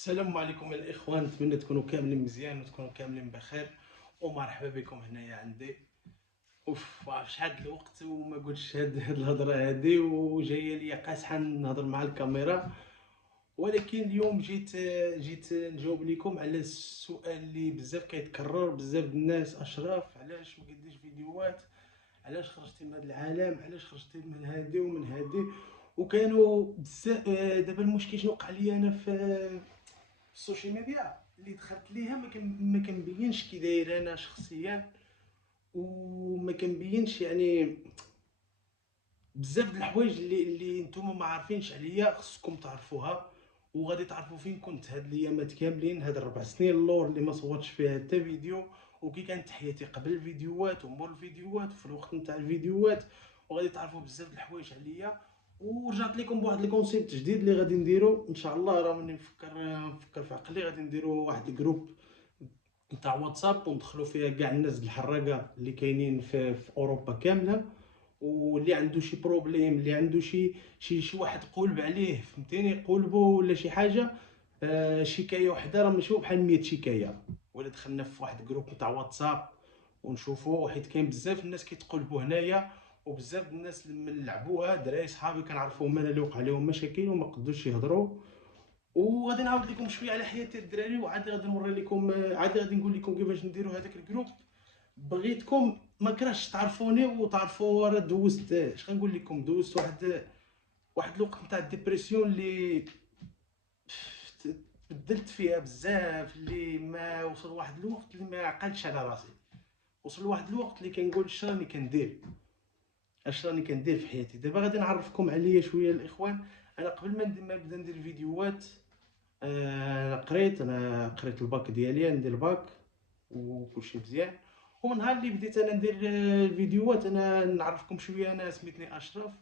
السلام عليكم الاخوان، نتمنى تكونوا كاملين مزيان وتكونوا كاملين بخير. ومرحبا بكم هنايا عندي. شحال د الوقت وما قلتش هاد الهضره هادي، وجايه ليا قاصحه نهضر مع الكاميرا. ولكن اليوم جيت نجاوب لكم على السؤال اللي بزاف كيتكرر. بزاف د الناس: اشرف علاش ما كديرش فيديوهات؟ علاش خرجتي من هذا العالم؟ علاش خرجتي من هادي ومن هادي؟ وكانوا بزاف. دابا المشكل شنو وقع لي انا في السوشيال ميديا اللي دخلت ليها، ما كنبينش كي داير انا شخصيا، وما كنبينش يعني بزاف د الحوايج اللي نتوما ما عارفينش عليا، خصكم تعرفوها. وغادي تعرفوا فين كنت هاد الايامات كاملين، هاد 4 سنين اللور اللي ما صورتش فيها حتى فيديو، وكي كانت حياتي قبل الفيديوهات ومور الفيديوهات وفي الوقت نتاع الفيديوهات. وغادي تعرفوا بزاف د الحوايج عليا. ورجعت لكم بواحد الكونسيبت جديد اللي غادي نديرو ان شاء الله. راه ماني نفكر في عقلي، غادي نديرو واحد الجروب نتاع واتساب وندخلوا فيها كاع الناس الحراقه اللي كاينين في اوروبا كامله، واللي عنده شي بروبليم، اللي عنده شي واحد قولب عليه، فهمتيني، قولبو ولا شي حاجه. شكايه وحده راه ماشي بحال 100 شكايه. ولا دخلنا في واحد الجروب نتاع واتساب ونشوفوا، حيت كاين بزاف الناس كيتقلبوا هنايا، وبزاف الناس اللي لعبوها دراري صحابي كنعرفوهم انا اللي وقع لهم مشاكل وما قدوش يهضروا. وغادي نعاود لكم شويه على حياه الدراري، وعاد غادي نوري لكم، عاد غادي نقول لكم كيفاش نديروا هذاك الجروب. بغيتكم ما كرهتش تعرفوني وتعرفوا راه دوزت، اش غنقول لكم، دوزت واحد الوقت نتاع الديبرسيون اللي بدلت فيها بزاف، اللي ما وصل واحد الوقت اللي ما عقلتش على راسي. وصل واحد الوقت اللي كنقول اش راني كندير، اش راني كندير في حياتي. دابا غادي نعرفكم عليا شويه الاخوان. انا قبل ما نبدا ندير الفيديوهات، انا قريت الباك ديالي، عندي الباك وكلشي مزيان. ومن نهار اللي بديت انا ندير الفيديوهات، انا نعرفكم شويه. انا سميتني اشرف،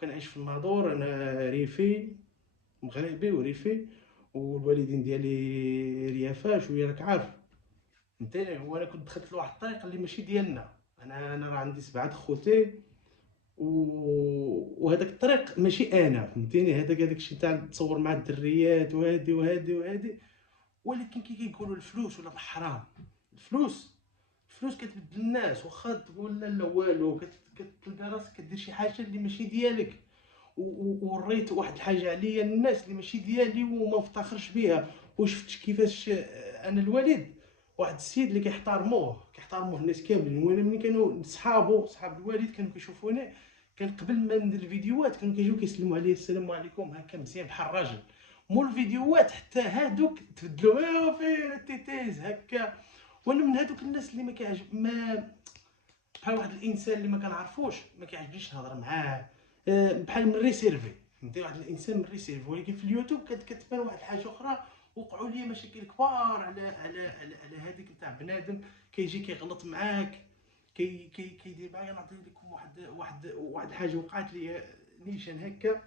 كنعيش في الناظور. انا ريفي، مغربي وريفي، والوالدين ديالي ريافاش، ويا راك عارف فهمتيني. هو انا كنت دخلت لواحد الطريق اللي ماشي ديالنا. انا راه عندي 7 خوتي، وهذاك الطريق ماشي انا، فهمتيني. هذاك الشيء تاع تصور مع الدريات وهادي وهادي وهادي. ولكن كي كيقولوا الفلوس ولا حرام، الفلوس كتبدل الناس. واخا تقول لا لا والو، كتلقى راسك كدير شي حاجه اللي ماشي ديالك. وريت واحد الحاجه عليا الناس اللي ماشي ديالي وما مفتخرش بها. وشفت كيفاش انا الوالد، واحد السيد اللي كيحترموه الناس كاملين. وانا ملي كانوا صحاب الوالد كانوا كيشوفوني، كان قبل ما ندير الفيديوهات كانوا كيجيو كيسلموا عليا: السلام عليكم، هكا مزيان بحال الراجل. مول الفيديوهات حتى هادوك تبدلوا: فين التيتيز هكا. وانا من هادوك الناس اللي ما كيعجب، ما بحال واحد الانسان اللي ما كنعرفوش ما كيعجبنيش نهضر معاه. بحال من ريسيرفي، فهمتي، واحد الانسان من ريسيرفي. ولكن في اليوتيوب كتبان واحد الحاجه اخرى. وقعوا لي مشاكل كبار على هذيك نتاع بنادم كيجي كيغلط معاك، كيدير معايا. نعطي لكم واحد الحاجه وقعت لي نيشان هكا.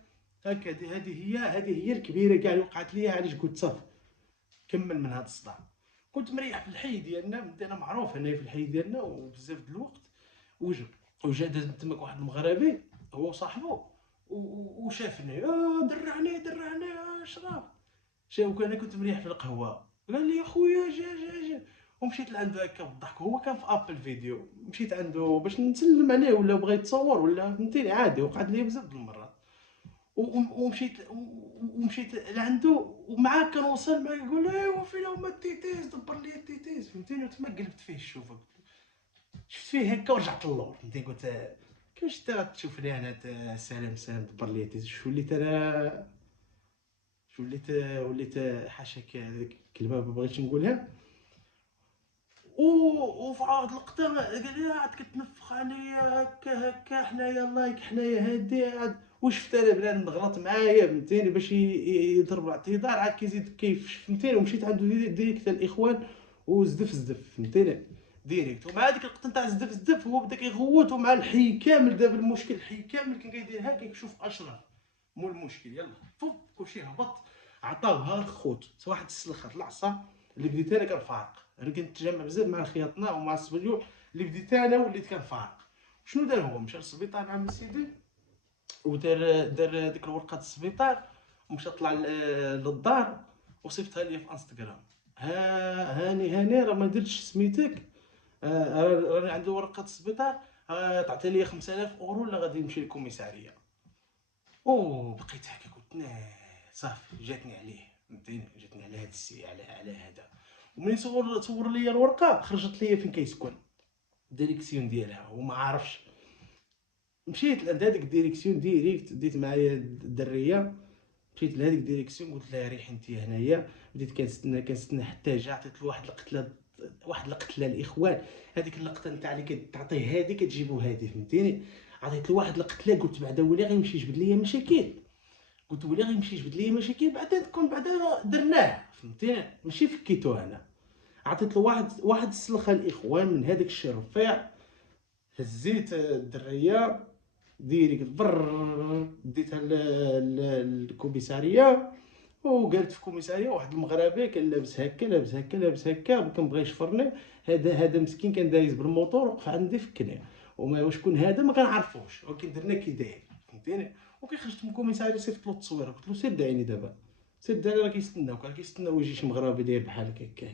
هذه هي الكبيره كاع اللي وقعت لي. علاش قلت صافي كمل من هذا الصداع. كنت مريح في الحي ديالنا، انا معروف هنايا في الحي ديالنا وبزاف د الوقت. وجا داز تماك واحد المغربي هو وصاحبو، وشافني: درعني اشرف. شاف انا كنت مريح في القهوه، قال لي: يا خويا جا. ومشيت لعنده هكا بالضحك. هو كان في ابل فيديو، مشيت عنده باش نسلم عليه، ولا بغى يتصور، ولا فهمتيني عادي. وقعت لي بزاف د المرات. ومشيت لعندو، ومعاه كان وصل معايا يقول: ايوا فين هما التيتيز، دبر لي التيتيز، فهمتيني. وتما قلبت فيه الشوفه، شفت فيه هكا ورجعت للور، فهمتي. قلت: كيفاش انت غتشوفني انا سلام دبر لي التيتيز؟ وليت حاشاك هذيك الكلمه ما بغيتش نقولها. وفي واحد اللقطه قال لي: عاد كتنفخ عليا هكا حنايا لايك، حنايا هادي عاد. وشفت انا بنادم نغلط معايا، فهمتيني، باش يضرب اعتذار، عاد كيزيد كيف، فهمتيني. ومشيت عنده ديريكت الاخوان، وزدف فهمتيني، ديريكت. ومع هذيك اللقطه نتاع زدف هو بدا كيغوت، ومع الحي كامل. دابا المشكل الحي كامل كان كيدير هكا كيشوف اشرف. مو المشكل، يلا فوق كلشي هبط. عطاوها الخوت واحد السلخه العصا اللي بديت انا كنفارق. انا كنتجمع بزاف مع خياطنا ومع الصبيو. اللي بديت انا وليت كنفارق. شنو دار هو؟ مشى للسبيطار عند سيدي، ودار ديك الورقه السبيطار، ومشى طلع للدار، وصيفطها لي في انستغرام. هاني راه ما درتش سميتك، راني عندي ورقه السبيطار، تعطي لي 5000 اورو ولا غادي نمشي للكوميساريه. بقيت هكا قلت صافي جاتني عليه، فهمتيني، جاتني على هذا السي، على هذا. وملي صور لي الورقه خرجت لي فين كيسكن، الديريكسيون ديالها، وما عارفش. مشيت لهاد هذيك الديريكسيون ديريكت، ديت معايا الدريه، مشيت لهاديك الديريكسيون قلت لها ريحي انت هنايا. بديت كنستنى حتى جا، عطيت له واحد القتله الاخوان. هذيك اللقطه نتاع اللي كتعطيه هادي كتجيبو هادي، فهمتيني. عطيت له واحد القتله، قلت بعدا ولي غيمشي يجبد ليا مشاكل، قلت ولي غيمشي يجبد ليا مشاكل بعدا تكون بعدا درناه، فهمتيني، ماشي فكيتو انا. عطيت له واحد السلخه الاخوان من هذاك الشيء الرفيع. هزيت الدريه ديريكت ديتها للكوميساريه. وقالت في الكوميساريه واحد المغربي كان لابس هكا لابس هكا كنبغي يشفرني. هذا مسكين كان دايز بالموطور وقف عندي فكني، وما شكون هذا ما كنعرفوش، ولكن درنا كي داير، فهمتيني. وكي خرجت من الكوميساريه صيفط له التصويره، قلت له سير دعيني دابا، سير دعيني، راه كيستناو يجي شي مغربي داير بحالك هكا.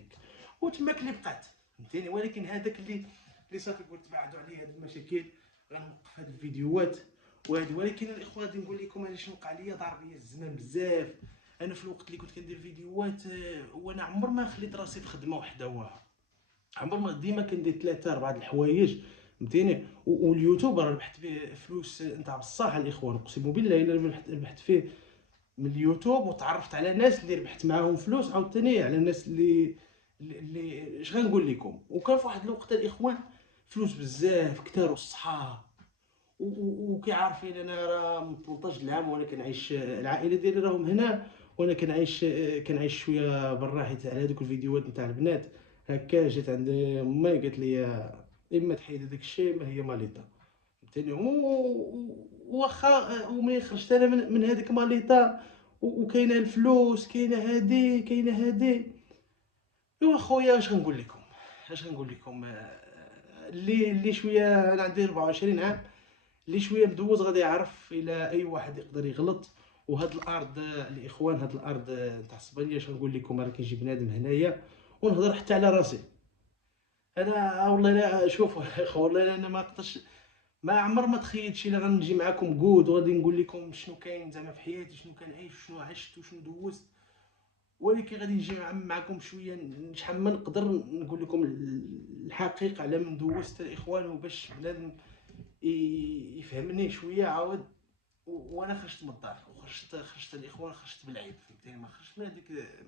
وتماك اللي بقات، فهمتيني. ولكن هذاك اللي صافي قلت بعدوا عليه هاد المشاكل، غنوقف هاد الفيديوهات وهادي. ولكن الاخوان غادي نقول لكم انا شنو وقع ليا، ضرب ليا الزمان بزاف. انا في الوقت اللي كنت كندير فيديوهات، وانا عمر ما خليت راسي في خدمه وحده واحده، عمر ما، ديما كندير 3 4 الحوايج، فهمتيني. واليوتيوب راه ربحت به فلوس نتاع بصح الاخوان، اقسم بالله الا ربحت فيه من اليوتيوب، وتعرفت على ناس اللي ربحت معاهم فلوس، عاوتاني على الناس اللي اش غنقول لكم. وكان في واحد الوقت الاخوان فلوس بزاف كثاروا الصحاب، وكيعرفين انا راه من 13 العام وانا كنعيش، العائله ديالي راهم هنا، وانا كنعيش شويه برا، حيت على هذوك الفيديوهات نتاع البنات. هكا جات عند امي قالت لي اما تحيد هذاك الشيء ما هي ماليطا، فهمتيني. واخا وملي خرجت انا من هذيك ماليطا، وكاينه الفلوس، كاينه هادي. ايوا خويا اش غنقول لكم، اللي شويه، انا عندي 24 عام، اللي شويه مدوز غادي يعرف الى اي واحد يقدر يغلط. وهاد الارض الاخوان، هاد الارض نتاع اسبانيا، اش غنقول لكم، راه كيجي بنادم هنايا. ونهضر حتى على راسي، انا والله لا شوف والله لا انا ما نقدرش، ما عمر ما تخيلت شي لا غنجي معاكم كود وغادي نقول لكم شنو كاين زعما في حياتي، شنو كنعيش، شنو عشت وشنو دوزت. ولكن غادي نجي معكم شويه، شحال ما نقدر نقول لكم الحقيقه على من دوزت الاخوان، وباش بنادم يفهمني شويه عاود. وانا خرجت من الدار، خرجت الاخوان، خرجت بالعيب، فهمتيني. ما خرجت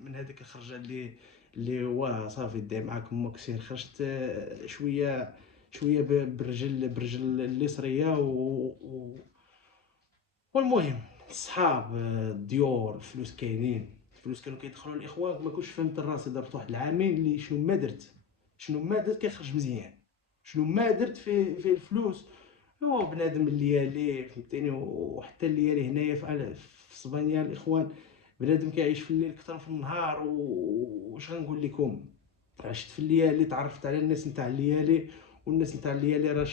من هذيك الخرجه اللي هو صافي داي معاكم مكسير. خرجت شويه برجل اليسريه والمهم الصحاب، الديور، الفلوس كاينين، الفلوس كانوا كيدخلوا الاخوان. ما كنتش فهمت راسي، درت واحد العامين اللي شنو ما درت كيخرج مزيان، شنو ما درت في الفلوس. هو بنادم الليالي، فهمتيني. وحتى الليالي هنايا في اسبانيا الاخوان، بنادم كيعيش في الليل اكثر في النهار. واش غنقول لكم، عشت في الليالي، تعرفت على الناس نتاع الليالي، والناس نتاع الليالي راه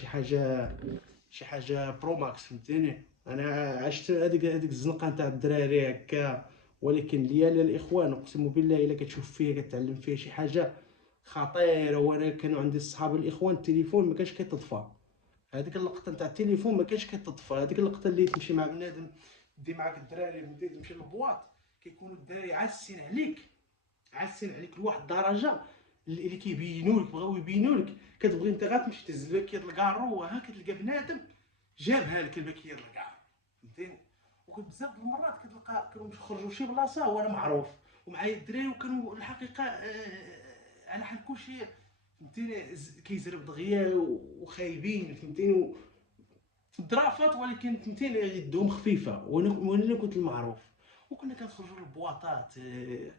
شي حاجه برو ماكس، فهمتيني. انا عشت هذيك الزنقه نتاع الدراري هكا. ولكن الليالي الاخوان اقسم بالله الا كتشوف فيها كتعلم فيها شي حاجه خطيره. وانا كانوا عندي الصحاب الاخوان، التليفون ما كانش كيتطفى، هذيك اللقطه نتاع التليفون ما كانش كيتطفى، هذيك اللقطه اللي تمشي مع بنادم، دي معاك الدراري، بديت تمشي للبواط، كيكونوا الدراري عاسين عليك لواحد الدرجه، اللي كيبينوا لك، بغاو يبينوا لك، كتبغي انت غير تمشي تهز الباكيه د الكارو، وها كتلقى بنادم جابها لك الباكيه د الكارو، فهمتيني. وكنت بزاف د المرات كتلقى كانوا خرجوا شي بلاصه وانا معروف، ومعايا الدراري، وكانوا الحقيقه على حال كلشي، فهمتيني، كيزرب دغيا وخايبين، فهمتيني، في الدرافات. ولكن فهمتيني يدهم خفيفه، وانا اللي كنت المعروف. وكنا كنخرجوا للبواطات،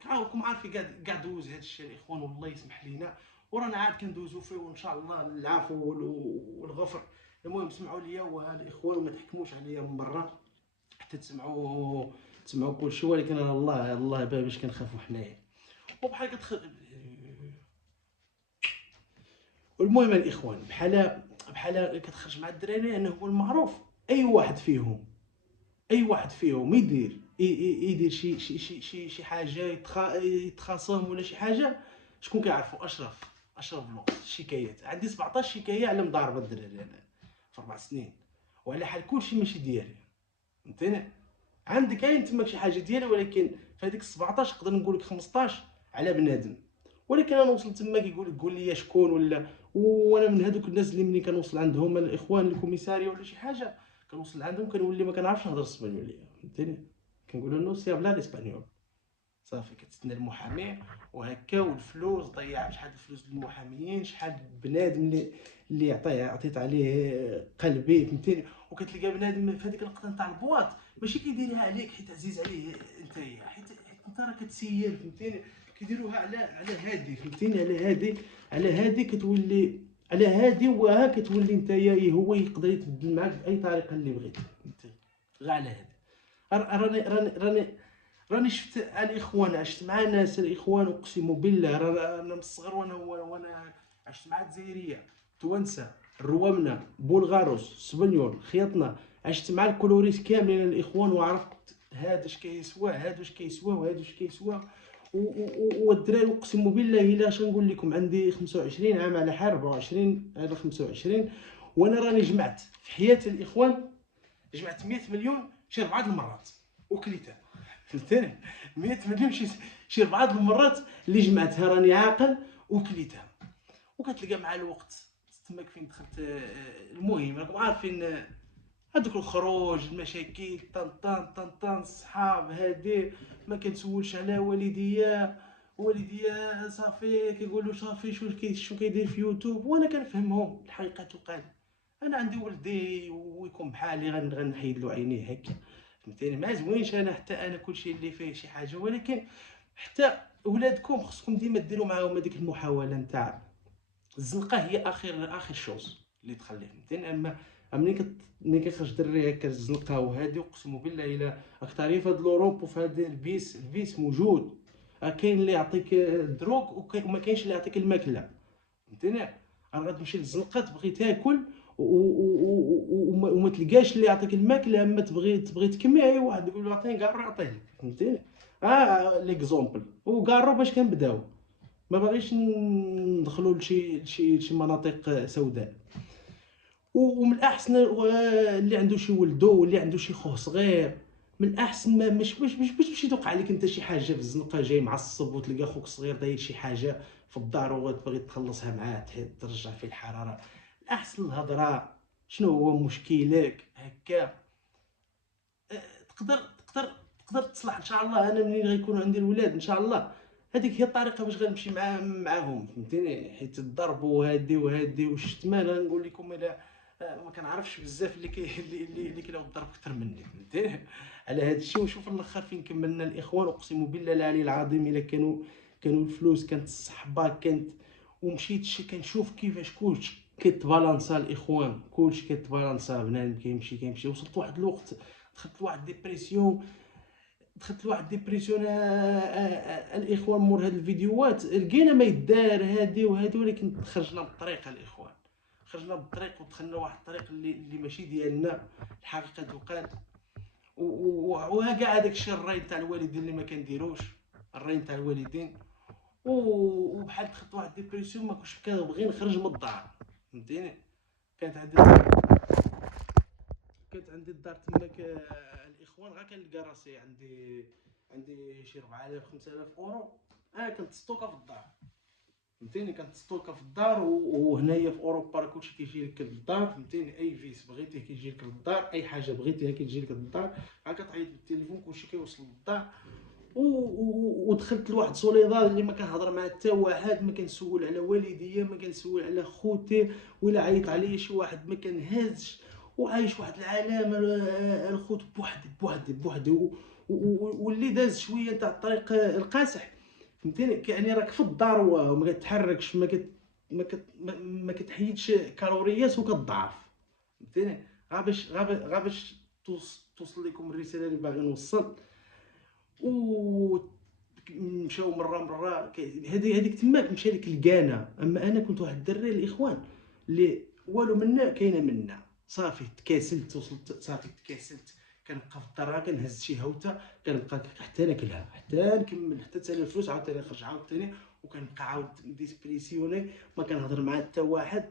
راكم عارفين كاع دوز هذا الشيء الاخوان، والله يسمح لينا، ورانا عاد كندوزو فيه، وان شاء الله العفو والغفر. المهم سمعوا ليا وها الاخوان، وما تحكموش عليا من برا حتى تسمعوا كل شيء. ولكن انا الله باش كنخافوا حنايا، وبحال والمهم الاخوان، بحال كتخرج مع الدراري، انا هو المعروف. اي واحد فيهم يدير يدير شي حاجه يتخاصم ولا شي حاجه، شكون كيعرفو؟ اشرف الوقت. الشكايات عندي 17 شكايه على مضاربه الدراري انا في 4 سنين، وعلى حال كلشي ماشي ديالي، فهمتيني. عندك كاين تماك شي حاجه ديالي، ولكن في هذيك 17 نقدر نقول لك 15 على بنادم. ولكن انا وصلت تما كيقول قول لي شكون ولا، وانا من هذوك الناس اللي ملي كنوصل عندهم الاخوان الكوميساريه ولا شي حاجه، كنوصل عندهم كنولي ما كنعرفش نهضر الاسبانيوليه، فهمتيني. كنقول له سي بلا الاسبانيول، صافي كتسنى المحامي وهكا. والفلوس ضيع شحال الفلوس للمحاميين، شحال بنادم اللي عطيت عليه قلبي، فهمتيني. وكتلقى بنادم في هذيك اللقطه نتاع البواط ماشي كيديرها عليك حيت عزيز عليه نتايا، حيت انت راه كتسير، فهمتيني. كيديروها على هادي، فهمتيني، على هادي كتولي على هادي، وها كتولي نتايا هو يقدر يتبدل معاك باي طريقه اللي بغيت، فهمتي. غير على هادي راني شفت الاخوان، عشت مع ناس الاخوان اقسم بالله. انا من الصغر وانا عشت مع الجزائريه، توانسه، الروامنه، بولغاروس، سبنيول، خياطنا. عشت مع الكولوريس كاملين الاخوان، وعرفت هذا اش كيسوى، هذا اش كيسوى، وهذا اش كيسوى. والدراري اقسم بالله الا اش نقول لكم، عندي 25 عام على حال 24 على 25، وانا راني جمعت في حياتي الاخوان، جمعت 100 مليون شي 4 المرات وكليتها، فهمتني. 100 مليون شي 4 المرات اللي جمعتها راني عاقل وكليتها. وكتلقى مع الوقت تماك فين دخلت. المهم راكم عارفين هذوك الخروج، المشاكل، طن الصحاب هادي، ما كنسولش على والديا صافي كيقولوا صافي شو كيدير في يوتيوب، وانا كنفهمهم الحقيقه تقال. انا عندي ولدي ويكون بحالي غنحيد له عينيه هكا، فهمتيني. ما زوينش انا حتى انا كلشي اللي فيه شي حاجه، ولكن حتى ولادكم خصكم ديما ديروا معاهم هذيك المحاوله نتاع الزنقه، هي اخر شوز اللي تخليه، فهمتيني. اما ملي كيخرج دري هكا الزنقه وهادي، اقسم بالله الا اكثر في هاد لوروب وفي هاد الفيس موجود. كاين اللي يعطيك الدروك وما كاينش اللي يعطيك الماكله، فهمتيني. غتمشي للزنقه تبغي تاكل وما تلقاش اللي يعطيك الماكله، اما تبغي تكمي واحد يقول له عطيني كاع عطيه لك، فهمتيني. ليكزومبل وكارو باش كنبداو، ما باغيش ندخلوا لشي مناطق سوداء. ومن الاحسن اللي عنده شي ولدو واللي عنده شي خوه صغير، من الاحسن ما مش يدوق عليك انت شي حاجه في الزنقه جاي معصب وتلقى خوك صغير داير شي حاجه في الدار وتبغي تخلصها معاه ترجع فيه الحراره. الاحسن الهضره، شنو هو مشكلك هكا. تقدر تقدر تقدر تصلح ان شاء الله. انا منين غيكون عندي الولاد ان شاء الله، هذيك هي الطريقه باش غنمشي معاهم، فهمتيني. حيت الضرب وهادي والشتمان غنقول لكم الا ما كنعرفش بزاف اللي كيلاو الضرب اكثر مني، فهمتيني. على هذا الشيء. وشوف الاخر فين كملنا الاخوان، اقسم بالله العلي العظيم الا كانوا الفلوس، كانت الصحبه، كانت. ومشيت كنشوف كيفاش كلشي كيتبالانسا الاخوان، كلشي كيتبالانسا، بنادم كيمشي. وصلت واحد الوقت دخلت لواحد ديبرسيون الاخوان. مور هاد الفيديوهات لقينا ما يدار هادي وهادي، ولكن خرجنا بالطريقه الاخوان، خرجنا بالطريق ودخلنا واحد الطريق اللي ماشي ديالنا الحقيقه تقال. وها كاع هذاك الشيء الراي تاع الوالدين اللي ما كنديروش، الراي تاع الوالدين. وبحال دخلت واحد ديبرسيون ما كنتش كنبغي نخرج من الدار، فهمتيني. كانت عندي الدار تماك الاخوان، غير كنلقى راسي عندي شي 4000 5000 اورو. كنت ستوكا في الدار، فهمتيني. كانت ستوكا في الدار. وهنايا في اوروبا راه كلشي كيجي لك للدار، فهمتيني. اي فيس بغيتيه كيجي لك للدار، اي حاجه بغيتيها كتجي لك للدار. كتعيط بالتليفون كلشي كيوصل للدار. ودخلت لواحد سوليداد اللي ما كنهضر مع حتى واحد، ما كنسول على والديا، ما كنسول على خوتي، ولا عيط عليا شي واحد ما كنهازش. وعايش واحد العالم الخوت بوحدي. واللي داز شويه تاع الطريق القاسح، فهمتيني. يعني راك في الدار وما كتحركش، ما كتحيدش كالوريات وكتضعف، فهمتيني. غا باش توصل لكم الرساله اللي باغي نوصل. ومشاو مره هذيك تماك مشى لك الكانا. اما انا كنت واحد الدري الاخوان اللي والو منا كاينه منا، صافي تكاسلت، وصلت صافي تكاسلت. كنبقى في الدار كنهز شي هوته، كنبقى حتى ناكلها، حتى نكمل، حتى تسالي الفلوس عاوتاني نخرج عاوتاني، وكنبقى عاود ديسبريسيوني، ما كنهضر مع حتى واحد.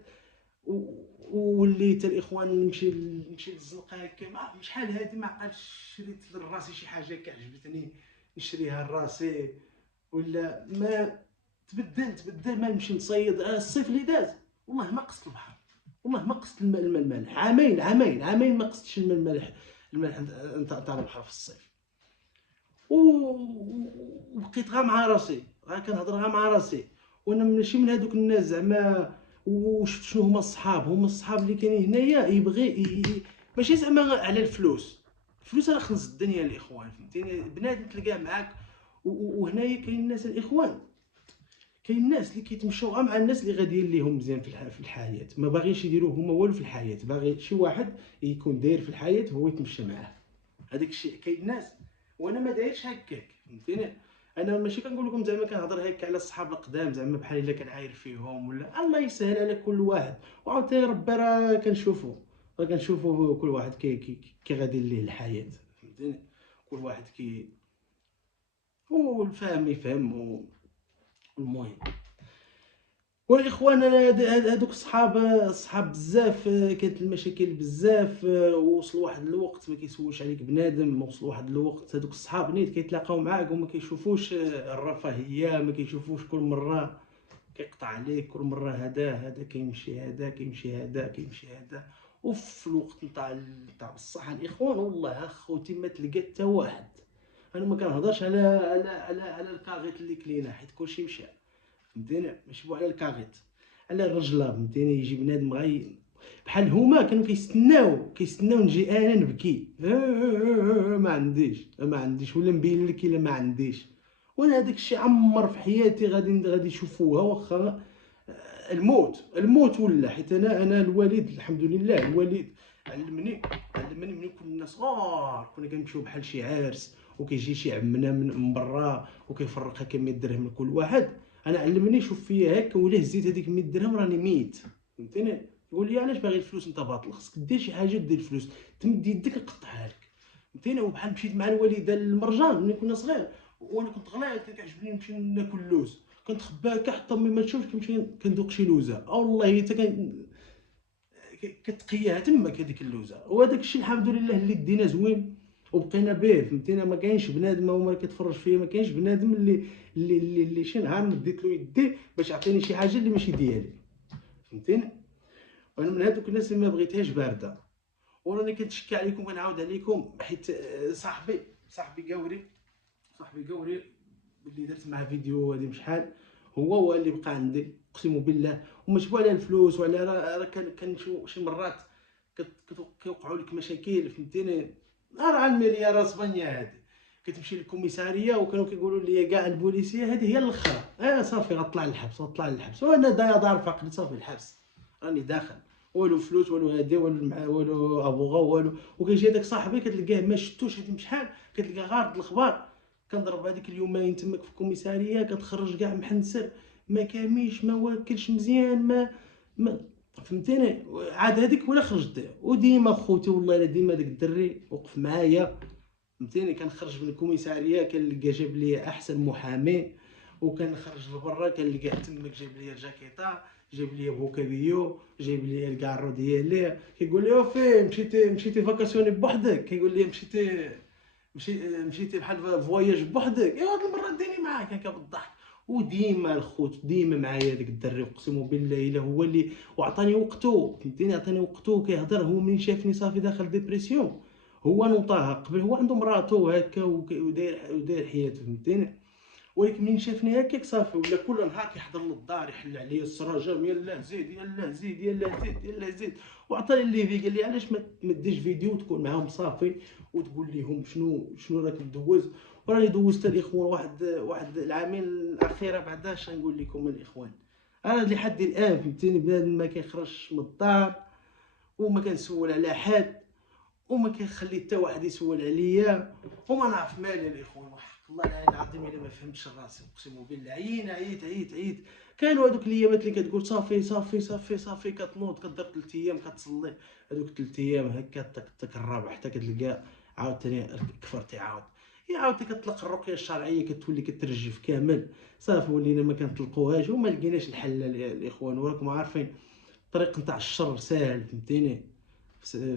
ووليت الاخوان نمشي للزنقه هكا، شحال هادي ما عقلتش شريت لراسي شي حاجه كعجبتني نشريها لراسي، ولا ما تبدل ما نمشي نصيد. الصيف اللي داز والله ما قصت البحر، والله ما قصت الماء المالح، عامين ما قصتش الماء المالح، نتاع البحر في الصيف. وبقيت غير مع راسي، غير كنهضر غير مع راسي، وانا ماشي من هذوك الناس زعما. وشفت شنو هما الصحاب اللي كاينين هنايا ماشي زعما على الفلوس. الفلوس راه خلص الدنيا الاخوان، فهمتيني؟ بنادم تلقاه معاك. وهنايا كاين الناس الاخوان، كاين الناس اللي كيتمشاو غير مع الناس اللي غاديين ليهم مزيان في الحياه، ما باغيش يديروا هما والو في الحياه، باغي شي واحد يكون داير في الحياه هو يتمشى معاه. هذاك الشيء كاين ناس، وانا ما دايرش هكاك، فهمتيني؟ انا ماشي كنقول لكم زعما كنهضر هكا على الصحاب القدام زعما بحال الا كنعاير فيهم، ولا الله يسهل على كل واحد. وعاوتاني ربي راه كنشوفوا كل واحد كي غادي ليه الحياه، فهمتيني؟ كل واحد والفهم يفهم. والمهم والاخوان، انا هادوك الصحاب بزاف، كانت المشاكل بزاف، وصل واحد الوقت ما كيسولش عليك بنادم، وصل واحد الوقت هادوك الصحاب نيت كيتلاقاو معاك وما كيشوفوش الرفاهيه، ما كيشوفوش كل مره كيقطع عليك، كل مره هذا كيمشي، هذا. وفي الوقت نتاع بصح الاخوان والله اخوتي ما تلقى حتى واحد. انا ما كنهضرش على الكاغيط اللي كلينا، حيت كلشي مشى، فهمتيني؟ ماشي بو على الكاغيط، على الرجله، فهمتيني؟ يجي بنادم غاي بحال هما كانوا كيستناو نجي انا نبكي، ما عنديش ولا نبين لك الا ما عنديش. وانا هذاك الشيء عمر في حياتي غادي يشوفوها، واخا الموت ولا. حيت انا الوالد الحمد لله، الوالد علمني من كنا صغار، كنا كنمشيو بحال شي عرس وكيجي شي عمنا من برا وكيفرق هكا 100 درهم لكل واحد. انا علمني شوف فيا هكا، ولا هزيت هذيك 100 درهم راني ميت، فهمتيني؟ يقول لي علاش باغي الفلوس انت باطل، خصك دير شي حاجه دير الفلوس، تمد يدك نقطعها لك، فهمتيني؟ وبحال مشيت مع الوالده للمرجان ملي كنا صغير، وانا كنت غليظ كان كيعجبني نمشي ناكل اللوز، كنت خبا هكا حتى امي ما تشوفش كنمشي كندوق شي لوزه، والله حتى كتقياها تماك هذيك اللوزه. وهذاك الشيء الحمد لله اللي دينا زوين وبقينا به، فهمتينا؟ ما كاينش بنادم هو كيتفرج فيا، ما كاينش بنادم اللي شي نهار مديت له يدي باش يعطيني شي حاجه اللي ماشي ديالي، فهمتيني؟ وانا من هذوك الناس اللي ما بغيتهاش بارده. وراني كنتشكى عليكم كنعاود عليكم، حيت صاحبي قوري اللي درت معاه فيديو هذه شحال، هو اللي بقى عندي، اقسم بالله. وماشي على الفلوس وعلى راه كان شي مرات كيوقعوا لك مشاكل، فهمتيني؟ راه المليار اسبانيا هذه كتمشي للكوميساريه وكانوا كيقولوا لي كاع البوليسيه هذه هي الاخرى، صافي غطلع للحبس، وانا دار فقري صافي الحبس، راني داخل، والو فلوس والو هادي والو ابوغا والو. وكيجي هذاك صاحبي كتلقاه ما شفتوش هذه شحال، كتلقاه غارد الاخبار، كنضرب هذيك اليومين تماك في الكوميساريه، كتخرج كاع محنسر، ما كاميش ما واكلش مزيان، ما فهمتيني؟ عاد هذيك ولا خرجت. وديما خوتي والله الا ديما داك الدري وقف معايا، فهمتيني؟ كنخرج من الكوميساريه كنلقى جاب لي احسن محامي، وكنخرج لبرا كنلقاه تماك جايب لي الجاكيطه، جايب لي بوكابيو، جايب لي الكارو ديالي، كيقول لي وفي مشيتي فاكاسيوني بوحدك، كيقول لي مشيتي بحال فواياج بوحدك، ايوا هاد المره ديني معاك هكا بالضحك. وديما الخوت ديما معايا داك الدري، اقسم بالله الا هو اللي وعطاني وقته، فهمتيني؟ عطاني وقته كيهضر. هو منين شافني صافي داخل ديبرسيون، هو نوطاها قبل، هو عنده مراته هكا وداير حياته، فهمتيني؟ ولكن منين شافني هكاك صافي ولا كل نهار كيحضر للدار يحل عليا السراجم، يلاه زيد يلاه زيد يلاه زيد يلاه زيد. وعطاني الليفي قال لي علاش ما ديرش فيديو تكون معاهم صافي وتقول لهم شنو راك مدوز. وراني دوزت الاخوان واحد العامين الاخيره بعدا. اش نقول لكم الاخوان، انا لحد الان فهمتيني بنادم ما كيخرجش من الدار وما كنسول على حد وما كنخلي حتى واحد يسول عليا وما نعرف مالي الاخوان. وحق الله العظيم الا ما فهمتش راسي، اقسم بالله عييت. كانوا هذوك الايامات اللي كتقول صافي كتنوض كدير 3 ايام كتصلي، هذوك 3 ايام هكا تك الرابع حتى كتلقى عاوتاني كفرتي عاود كتطلق الرقيه الشرعيه كتولي كترجف كامل. صافي ولينا ما كنطلقوهاش وما لقيناش الحل الاخوان. وراكم عارفين الطريق نتاع الشر ساهل،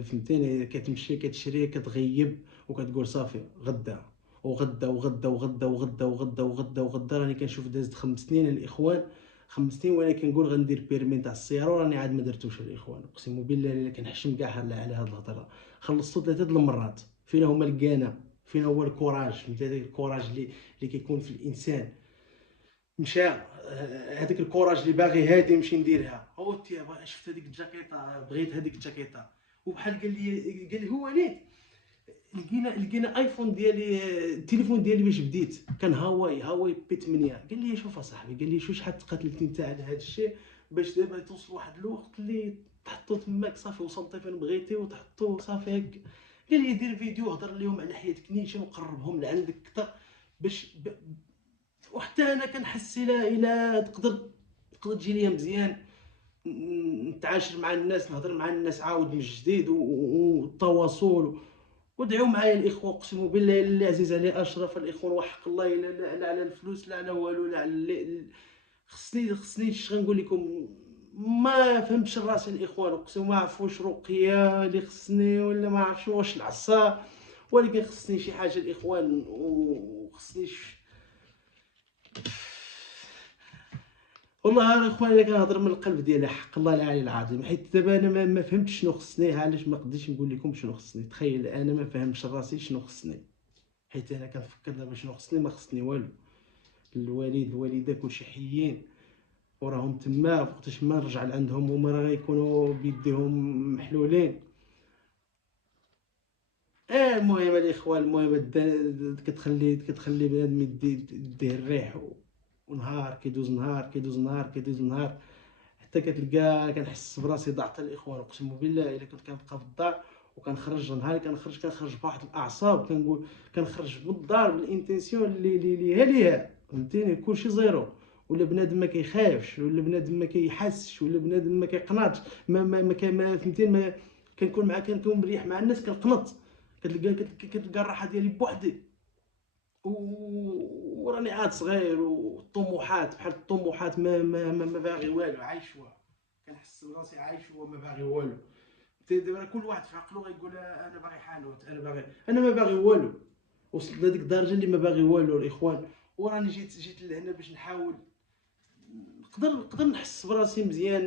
فهمتيني كتمشي كتشري كتغيب وكتقول صافي غدا وغدا وغدا وغدا وغدا وغدا وغدا وغدا. راني كنشوف دازت 5 سنين الاخوان، 5 سنين وانا كنقول غندير بيرمي تاع السياره وراني عاد ما درتوش الاخوان. اقسم بالله الا كنحشم كاع على هاد الهضره. خلصتو 3 المرات. فينا هما الكانه، فينا هو الكوراج، فهمتي هذاك الكوراج اللي كيكون في الانسان. مشى هذاك الكوراج اللي باغي هادي نمشي نديرها. هو انت شفت هذيك الجاكيطه، بغيت هذيك الجاكيطه. وبحال قال لي هو نيت لقينا ايفون ديالي، التليفون ديالي باش بديت كان هواوي بي 8. قال لي شوف اصاحبي، قال لي شحال تقاتلت انت على هذا الشيء باش دابا توصل واحد الوقت اللي تحطو تماك صافي وصلتي فين بغيتي وتحطو صافي هك. قال لي دير فيديو هضر لهم على حياتك نيشان وقربهم لعندك اكثر باش وحتى انا كنحس الى تقدر تجي ليا مزيان نتعاشر مع الناس، نهضر مع الناس عاود من جديد والتواصل. ودعوا معايا الاخوه. اقسم بالله اللي عزيز عليه اشرف الاخوان وحق الله لا على الفلوس لا على والو لا على خصني اش غنقول لكم. ما فهمتش راسي الاخوان. اقسم ما عرفوش رقيه اللي خصني ولا ما عرفش واش العصا، ولكن خصني شي حاجه الاخوان وخصني والله انا اخويا الا كنهضر من القلب ديالي حق الله العلي العظيم. حيت دابا انا ما فهمتش شنو خصني. علاش ما قدرتش نقول لكم شنو خصني؟ تخيل انا ما فهمتش راسي شنو خصني. حيت انا كنفكر دابا شنو خصني، ما خصني والو. الوالد الوالده كلشي حيين وراهم تما، وقتاش ما نرجع لعندهم هما راه غيكونوا بيديهم محلولين. المهم الاخوان، المهم كتخلي بنادم يديه الريح ونهار كيدوز نهار كيدوز نهار كيدوز نهار حتى كتلقى كنحس براسي ضعت الاخوان. اقسم بالله الا كنت كنبقى في الدار وكنخرج نهار كنخرج بواحد الاعصاب. كنقول كنخرج من الدار بالانتنسيون اللي فهمتيني كلشي زيرو. ولا بنادم ما كيخافش، ولا بنادم ما كيحسش، ولا بنادم ما كيقنطش. ما فهمتيني ما كنكون مع كنكون مريح مع الناس كنقنط. كتلقى الراحه ديالي بوحدي. وراني عاد صغير والطموحات بحال الطموحات ما باغي والو. عايش كنحس براسي عايش وما باغي والو. دابا كل واحد في عقلو غيقول انا باغي حانوت، انا ما باغي والو. وصلت لهاديك الدرجه اللي ما باغي والو الاخوان. وراني جيت لهنا باش نحاول نقدر نحس براسي مزيان.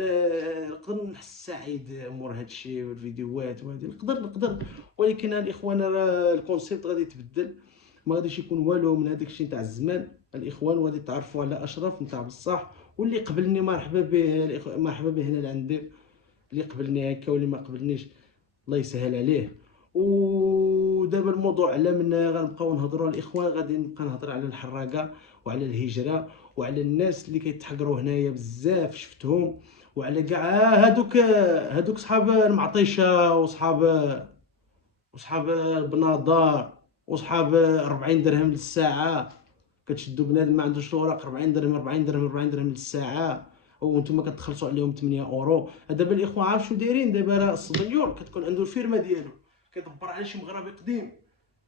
نقدر نحس سعيد مور هادشي والفيديوهات وهادي نقدر. ولكن الاخوان راه الكونسيبت غادي يتبدل. ما غاديش يكون والو من هذاك الشيء تاع الزمان الاخوان. وغادي تعرفوا على اشرف نتاع بصح. واللي قبلني مرحبا به، مرحبا به هنا لعندي. اللي قبلني هكا واللي ما قبلنيش الله يسهل عليه. ودابا الموضوع على من غنبقاو نهضروا الاخوان، غادي نبقى نهضر على الحراقه وعلى الهجره وعلى الناس اللي كيتحقروا هنايا بزاف شفتهم. وعلى كاع هادوك صحاب المعطيشه وصحاب البناضار وصحاب 40 درهم للساعه. كتشدوا بنادم ما عندوش الوراق 40 درهم 40 درهم 40 درهم للساعه وانتم كتخلصوا عليهم 8 اورو. دابا الاخوه عارف شو دايرين دابا؟ راه الصبيور كتكون عنده الفيرما ديالو كيدبر على شي مغربي قديم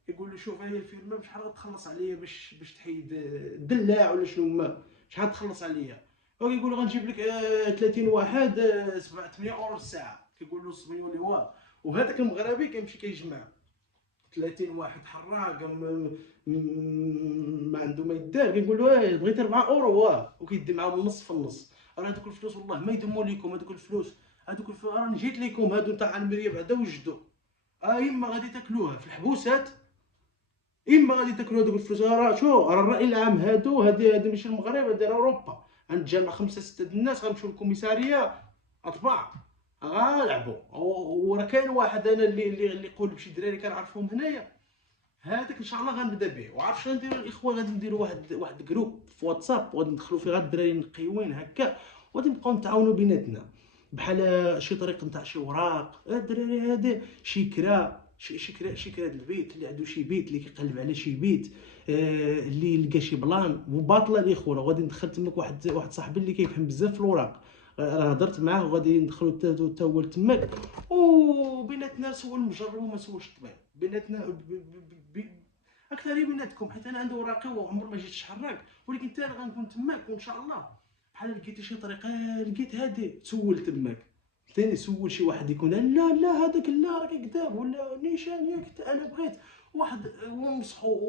كيقول له شوف هي الفيرما بشحال غتخلص عليا باش تحيد الدلاع ولا شنو ما شحال تخلص عليا. هو كيقول له غنجيب لك 30 واحد 8 اورو الساعه. كيقول له الصبيور اللي هو وهذاك المغربي كيمشي كيجمع 30 واحد حراق ما عنده ما يدار. كيقول له بغيت 4 اورو وكيدي معاهم النص في النص. راه هذوك الفلوس والله ما يدموا لكم. هذوك الفلوس راني جيت لكم هادو تاع المريا بعدا وجدوا. اما غادي تاكلوها في الحبوسات اما غادي تاكلوا هذوك الفلوس. راه شو راه الراي العام هادي ماشي المغرب، هادي اوروبا. غنتجمع 5 6 الناس غنمشيو للكوميساريه اطباع غنلعبوا. وراه كاين واحد انا اللي يقول بشي دراري كنعرفهم هنايا. هذاك ان شاء الله غنبدا به. وعرف شنو نديروا الاخوان؟ غادي نديروا واحد جروب في واتساب وغادي ندخلوا فيه غير الدراري نقيوين هكا وغادي نبقاو نتعاونوا بيناتنا بحال شي طريق نتاع شي وراق. الدراري هادي شي كرا البيت اللي عنده شي بيت اللي كيقلب على شي بيت اللي لقى شي بلان وباطله الاخوان. وغادي ندخل تماك واحد صاحبي اللي كيفهم بزاف في الوراق. راه هضرت معاه وغادي ندخلوا حتى هو تماك وبيناتنا بيناتنا سول المجرب وما سولش الطبيب، بيناتنا اكثر بيناتكم، حيت انا عندي وراقي وعمر ما جيت شحراك، ولكن انت غنكون تماك وان شاء الله بحال لقيتي شي طريقه لقيت هادي تسول تماك. ثاني سول شي واحد يكون لا لا هذاك لا راه كذاب ولا نيشان ياك انا بغيت واحد ونصحو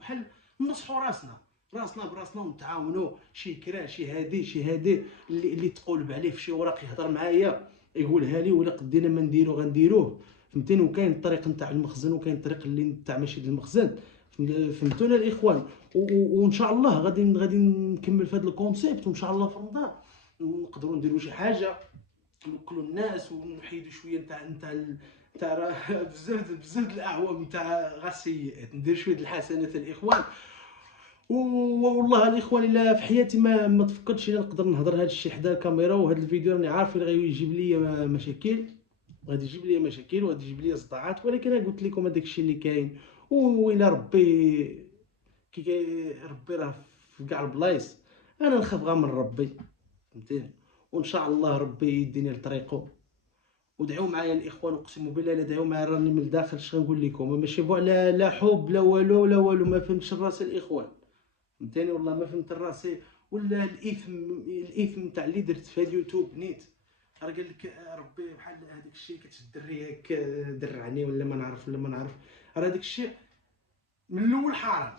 بحال نصحو راسنا براسنا ونتعاونوا. شي كرا شي هادي اللي تقولب عليه في شي وراق يهضر معايا يقولها لي، ولا قدينا ما نديرو غنديروه فهمتيني. وكاين الطريق نتاع المخزن وكاين الطريق اللي نتاع ماشي المخزن، فهمتونا الاخوان. وان شاء الله غادي نكمل في هذا الكونسيبت، وان شاء الله في رمضان نقدروا نديروا شي حاجه نوكلوا الناس ونحيدوا شويه نتاع بزاف الاعوام نتاع غا السيئات، ندير شويه الحسنات الاخوان. والله الاخوان الا في حياتي ما تفكرتش الا نقدر نهضر هذا الشيء حدا الكاميرا، وهذا الفيديو راني عارف اللي غيجيب لي مشاكل، غادي يجيب لي مشاكل وغادي يجيب لي صداعات، ولكن انا قلت لكم هذاك الشيء اللي كاين. وإلا ربي ربي راه في كاع البلايص، انا نخاف غير من ربي فهمتيني. وان شاء الله ربي يديني لطريقه. ودعوا معايا الاخوان، اقسم بالله لا دعوا معايا راني من الداخل اش غنقول لكم، ماشي لا حب لا والو لا والو، ما فهمتش راسي الاخوان فهمتيني، والله ما فهمت راسي. ولا الاثم تاع اللي درت في هاد يوتيوب نيت، راه قال لك ربي بحال هذاك الشيء كتشد الدري هكا درعني ولا ما نعرف راه هذاك الشيء من الاول حرام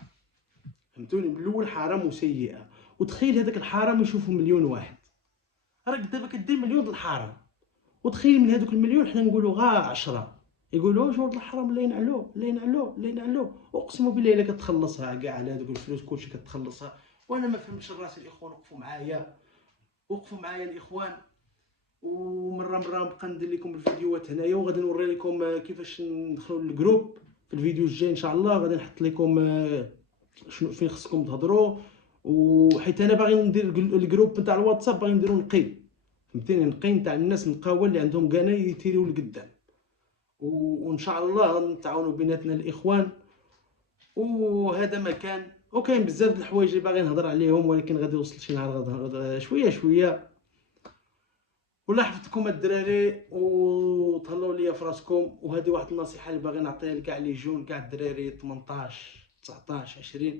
فهمتوني، من الاول حرام وسيئه. وتخيل هذاك الحرام يشوفه مليون واحد، راك دابا كدير مليون د الحرام، وتخيل من هذوك المليون حنا نقولوا غا 10 يقولوا واش ولد الحرام الله ينعلو الله ينعلو الله ينعلو. اقسم بالله الا كتخلصها كاع على هذوك الفلوس كلشي كتخلصها. وانا ما فهمتش راسي الاخوان، وقفوا معايا الاخوان. ومره نبقى ندير لكم الفيديوهات هنايا، وغادي نوري لكم كيفاش ندخلوا للجروب في الفيديو الجاي ان شاء الله. غادي نحط لكم شنو فين خصكم تهضروا، وحيت انا باغي ندير الجروب نتاع الواتساب باغي نديرو نقي فهمتيني، نقي نتاع الناس نقاوه اللي عندهم كانا يتيريو لقدام. وان شاء الله غنتعاونوا بيناتنا الاخوان. وهذا ما كان، وكاين بزاف د الحوايج اللي باغي نهضر عليهم، ولكن غادي يوصل شي نهار غادي شويه. ولا حفظتكم الدراري وتهلاو ليا في راسكم. وهذه واحد النصيحه اللي باغي نعطيها لكاع لي جون، كاع الدراري 18 19 20،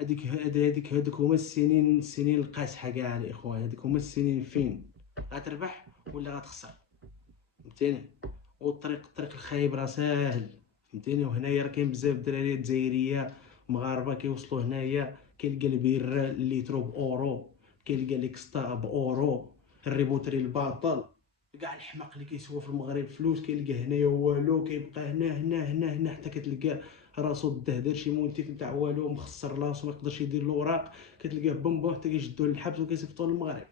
هذيك هما السنين القاسحه كاع الاخوان. هذيك هما السنين فين غتربح ولا غتخسر فهمتيني. والطريق الخايب راه ساهل فهمتيني. وهنايا راه كاين بزاف الدراري الجزائريه مغاربه كيوصلوا هنايا، كيلقى البير الليترو باورو، كيلقى ليكستا باورو، الريبوتري الباطل، كاع الحماق اللي كيسوا في المغرب فلوس كيلقى هنايا والو، كيبقى هنا حتى كتلقى راسو دار شي مونتيف نتاع والو، مخسر راسو ما يقدرش يدير الاوراق، كتلقاه بومبو حتى كيشدوه للحبس وكيصيفطوه للمغرب.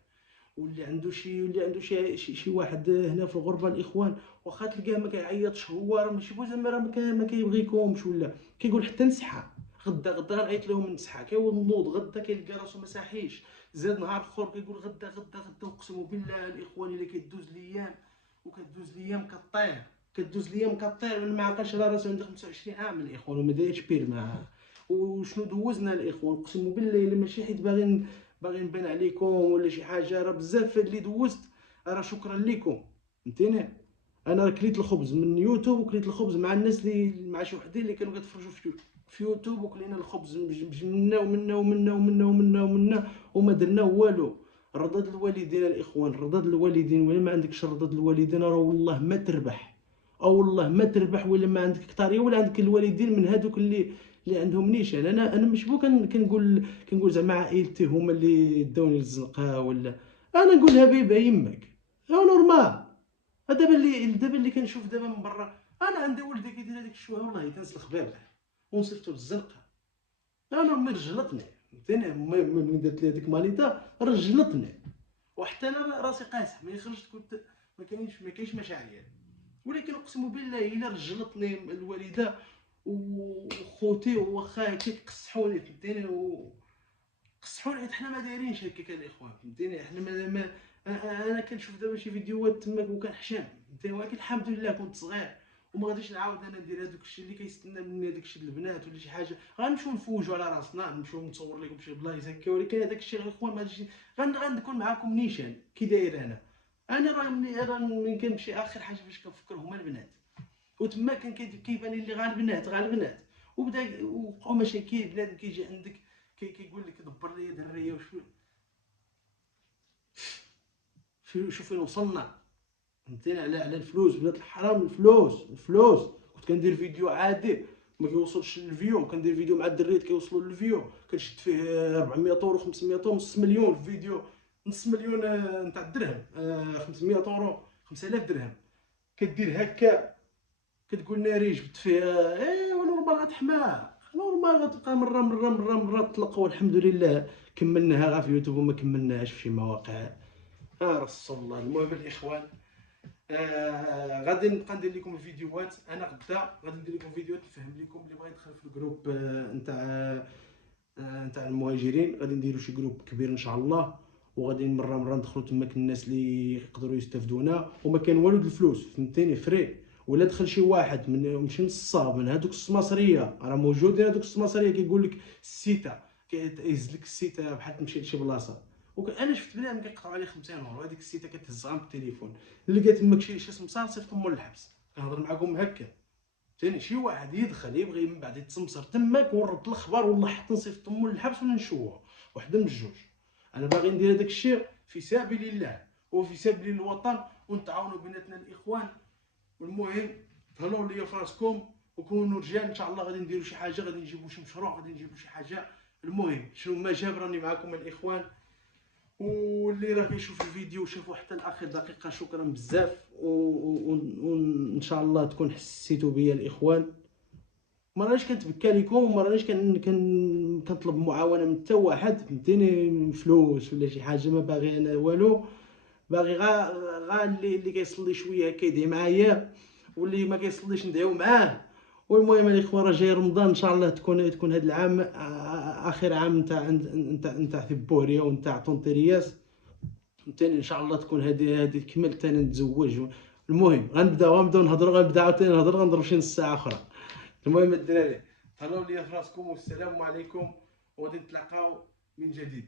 واللي عنده شي واحد هنا في الغربه الاخوان، واخا تلقاه ما كيعيطش، هو راه ماشي زعما راه ما كيبغيكمش ولا كيقول حتى نسحه غدا غنعيط لهم نسحه، كينوض غدا كيلقى راسو ما صاحيش، زاد نهار اخر كيقول غدا. اقسم بالله الاخوان الا كدوز الايام كطير وانا ما عقلش على راسي عندي 25 عام الاخوان وما دايرش بير معاه. وشنو دوزنا الاخوان، اقسم بالله الا ماشي حيت باغي نبان عليكم ولا شي حاجه، راه بزاف اللي دوزت راه شكرا لكم فهمتيني. انا كليت الخبز من يوتيوب، وكليت الخبز مع الناس اللي مع شي وحدين اللي كانوا كيتفرجوا في يوتيوب، وكلينا الخبز منا وما درنا والو. رضا الوالدين الاخوان، رضا الوالدين، ولا ما عندكش رضا الوالدين راه والله ما تربح، او والله ما تربح. ولا ما عندك كطاريه ولا عندك الوالدين من هذوك اللي عندهم نيشان. انا مش بو كنقول زعما عائلتي هما اللي داوني للزنقه، ولا انا نقولها بيبا يمك نورمال. دابا اللي كنشوف دابا من برا، انا عندي ولدي كيدير هذيك الشويه والله تنسلخ بابه ونصيفطو للزنقه. انا امي رجلتني فهمتيني، من درت لي هذيك ماليتا رجلتني، وحتى انا راسي قاسح ملي خرجت كنت ما كاينش مشاعر. ولكن اقسم بالله الا رجلتني الوالده وخوتي وخالتي قصحوني فهمتيني، قصحوني حيت حنا ما دايرينش هكاك الاخوان فهمتيني. حنا ما انا كنشوف دابا شي فيديوهات تماك وكنحشم فهمتيني، ولكن الحمد لله كنت صغير وما غاديش نعاود انا ندير هذاك الشيء اللي كيستنى مني داك الشيء البنات ولا شي حاجه. غنمشيو نفوجوا على راسنا، نمشيو نصور لكم شي بلايص هكا، ولكن هذاك الشيء الاخوان ما غاديش غنكون معاكم نيشان كي داير. انا راه ملي كنمشي اخر حاجه فاش كنفكر هما البنات. وتما كان كيبان لي غالبنات وبقاو مشاكل. بنادم كيجي عندك كيقول لك دبر لي دريه وشوف فين وصلنا. فهمتيني؟ على الفلوس، بنات الحرام، الفلوس. كنت كندير فيديو عادي ما كيوصلش للفيو، كندير فيديو مع الدريات كيوصلوا للفيو، كنشد فيه 400 اورو 500 اورو نص مليون في فيديو، نص مليون نتاع الدرهم، 500 اورو 5000 درهم. كدير هكا كتقول ناري جبت فيه ونورمال غتحمى، نورمال غتبقى مره تطلق. والحمد لله كملناها غير في يوتيوب وما كملناهاش في شي مواقع. رسول الله. المهم الاخوان، غادي نبقى ندير لكم الفيديوهات. انا غدا غادي ندير لكم فيديوهات نفهم لكم اللي بغى يدخل في الجروب نتاع المهاجرين. غادي نديروا شي جروب كبير ان شاء الله، وغادي مره ندخلوا تماك الناس اللي يقدروا يستافدونا وما كان والو د الفلوس. فهمتيني؟ فري. ولا دخل شي واحد ماشي نصاب من هذوك السماسريه، راه موجودين هذوك السماسريه كيقول لك السيتا، كيهز لك السيتا بحال تمشي لشي بلاصه. انا شفت بنادم كيقطعوا عليه 50 اورو، هذيك السيتا كتهزها بالتليفون. لقى تماك شي سمسار صيفط مول الحبس. كنهضر معاكم هكا. ثاني شي واحد يدخل يبغي من بعد يتسمسر تماك ونرد الخبر ولا حتى نصيفط مول الحبس ولا نشوه. وحده من الجوج. انا باغي ندير هذاك الشيء في سبيل الله وفي سبيل الوطن، ونتعاونوا بيناتنا الاخوان. والمهم تهلاو ليا فراسكم وكونوا رجال ان شاء الله. غادي نديروا شي حاجه، غادي نجيبوا شي مشروع، غادي نجيبوا شي حاجه. المهم شنو ما جاب راني معكم الاخوان. واللي راه كيشوف الفيديو شافوا حتى لاخر دقيقه شكرا بزاف. وان شاء الله تكون حسيتوا بيا الاخوان. ما رانيش كنتبكى لكم وما رانيش كنطلب معاونه من حتى واحد. فهمتيني؟ فلوس ولا شي حاجه ما باغي انا والو. باغي غا اللي كيصلي شويه هكا يدعي معايا، واللي ما كيصليش ندعيو معاه. والمهم الاخوان راه جاي رمضان ان شاء الله تكون هذا العام اخر عام نتاع ثبوريا ونتاع طونطيرياس. فهمتيني؟ ان شاء الله تكون هذه كملت انا نتزوج. المهم غنبداو نهضروا، غنبدا عاوتاني نهضر، غنضرب شي نص ساعه اخرى. المهم الدراري تهلاو ليا في راسكم والسلام عليكم، وغادي نتلاقاو من جديد.